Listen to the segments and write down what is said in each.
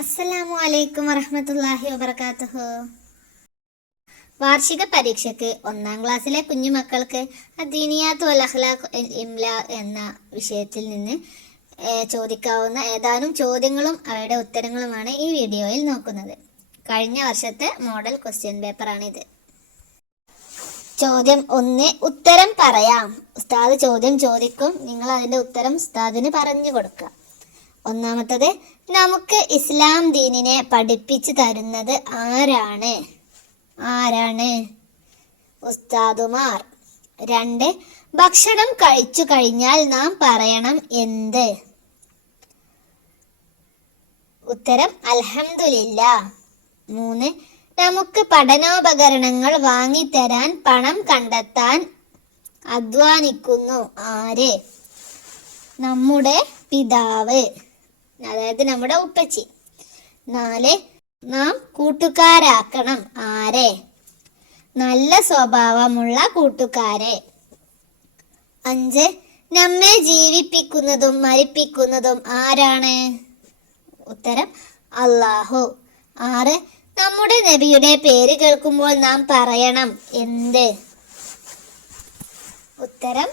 അസ്സലാമു അലൈക്കും വറഹ്മത്തുള്ളാഹി വബറകാതുഹു. വാർഷിക പരീക്ഷയ്ക്ക് 1ാം ക്ലാസ്സിലെ കുഞ്ഞുമക്കൾക്ക് അദ്ദീനിയാത്ത് വൽ അഖ്ലാഖ് ഇംല എന്ന വിഷയത്തിൽ നിന്ന് ചോദിക്കാവുന്ന ഏതാനും ചോദ്യങ്ങളും അവയുടെ ഉത്തരങ്ങളുമാണ് ഈ വീഡിയോയിൽ നോക്കുന്നത്. കഴിഞ്ഞ വർഷത്തെ മോഡൽ ക്വസ്റ്റ്യൻ പേപ്പറാണിത്. ചോദ്യം 1. ഉത്തരം പറയാം. ഉസ്താദ് ചോദ്യം ചോദിക്കും, നിങ്ങൾ അതിൻ്റെ ഉത്തരം ഉസ്താദിന് പറഞ്ഞു കൊടുക്കുക. ഒന്നാമത്തത്, നമുക്ക് ഇസ്ലാം ദീനിനെ പഠിപ്പിച്ചു തരുന്നത് ആരാണ്? ഉസ്താദുമാർ. 2. ഭക്ഷണം കഴിച്ചു കഴിഞ്ഞാൽ നാം പറയണം എന്ത്? ഉത്തരം അൽഹംദുലില്ലാ. 3. നമുക്ക് പഠനോപകരണങ്ങൾ വാങ്ങിത്തരാൻ പണം കണ്ടെത്താൻ അധ്വാനിക്കുന്നു ആര്? നമ്മുടെ പിതാവ്, അതായത് നമ്മുടെ ഉപ്പച്ചി. 4. നാം കൂട്ടുകാരാക്കണം ആരെ? നല്ല സ്വഭാവമുള്ള കൂട്ടുകാരെ. 5. നമ്മെ ജീവിപ്പിക്കുന്നതും മരിപ്പിക്കുന്നതും ആരാണ്? ഉത്തരം അല്ലാഹു. 6. നമ്മുടെ നബിയുടെ പേര് കേൾക്കുമ്പോൾ നാം പറയണം എന്ത്? ഉത്തരം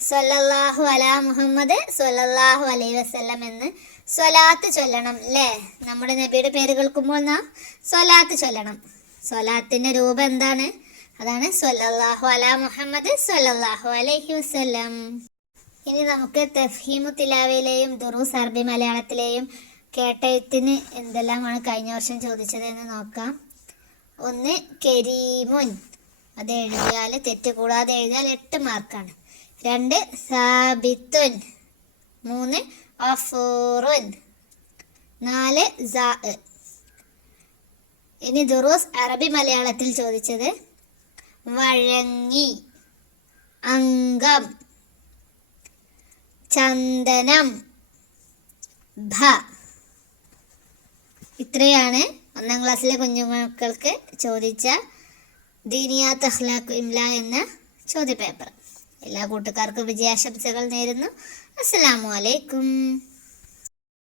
സ്വല്ലല്ലാഹു അലാ മുഹമ്മദ് സ്വല്ലല്ലാഹു അലൈഹി വസല്ലം എന്ന് സ്വലാത്ത് ചൊല്ലണം അല്ലേ? നമ്മുടെ നബിയുടെ പേര് കേൾക്കുമ്പോൾ നാം സ്വലാത്ത് ചൊല്ലണം. സ്വലാത്തിന്റെ രൂപം എന്താണ്? അതാണ് സ്വല്ലല്ലാഹു അലാ മുഹമ്മദ് സ്വല്ലല്ലാഹു അലൈഹി വസല്ലം. ഇനി നമുക്ക് തഫ്ഹീമു തിലാവയിലെയും ദുറൂസ് അറബി മലയാളത്തിലെയും കേട്ടെഴുത്തിന് എന്തെല്ലാമാണ് കഴിഞ്ഞ വർഷം ചോദിച്ചത് എന്ന് നോക്കാം. 1. കരീമുൻ, അത് എഴുതിയാൽ തെറ്റ് കൂടാതെ എഴുതിയാൽ 8 മാർക്കാണ്. 2. സാബിത്തുൻ. 3. അഫൂറുൻ. 4. സാ. ഇനി ദുറൂസ് അറബി മലയാളത്തിൽ ചോദിച്ചത് വഴങ്ങി, അംഗം, ചന്ദനം, ഭ. ഇത്രയാണ് 1ാം ക്ലാസ്സിലെ കുഞ്ഞുമക്കൾക്ക് ചോദിച്ച ദീനിയാത്ത് അഖ്ലാഖ് ഇംല എന്ന ചോദ്യപേപ്പർ. എല്ലാ കൂട്ടുകാർക്കും വിജയാശംസകൾ നേരുന്നു. അസ്സലാമു അലൈക്കും.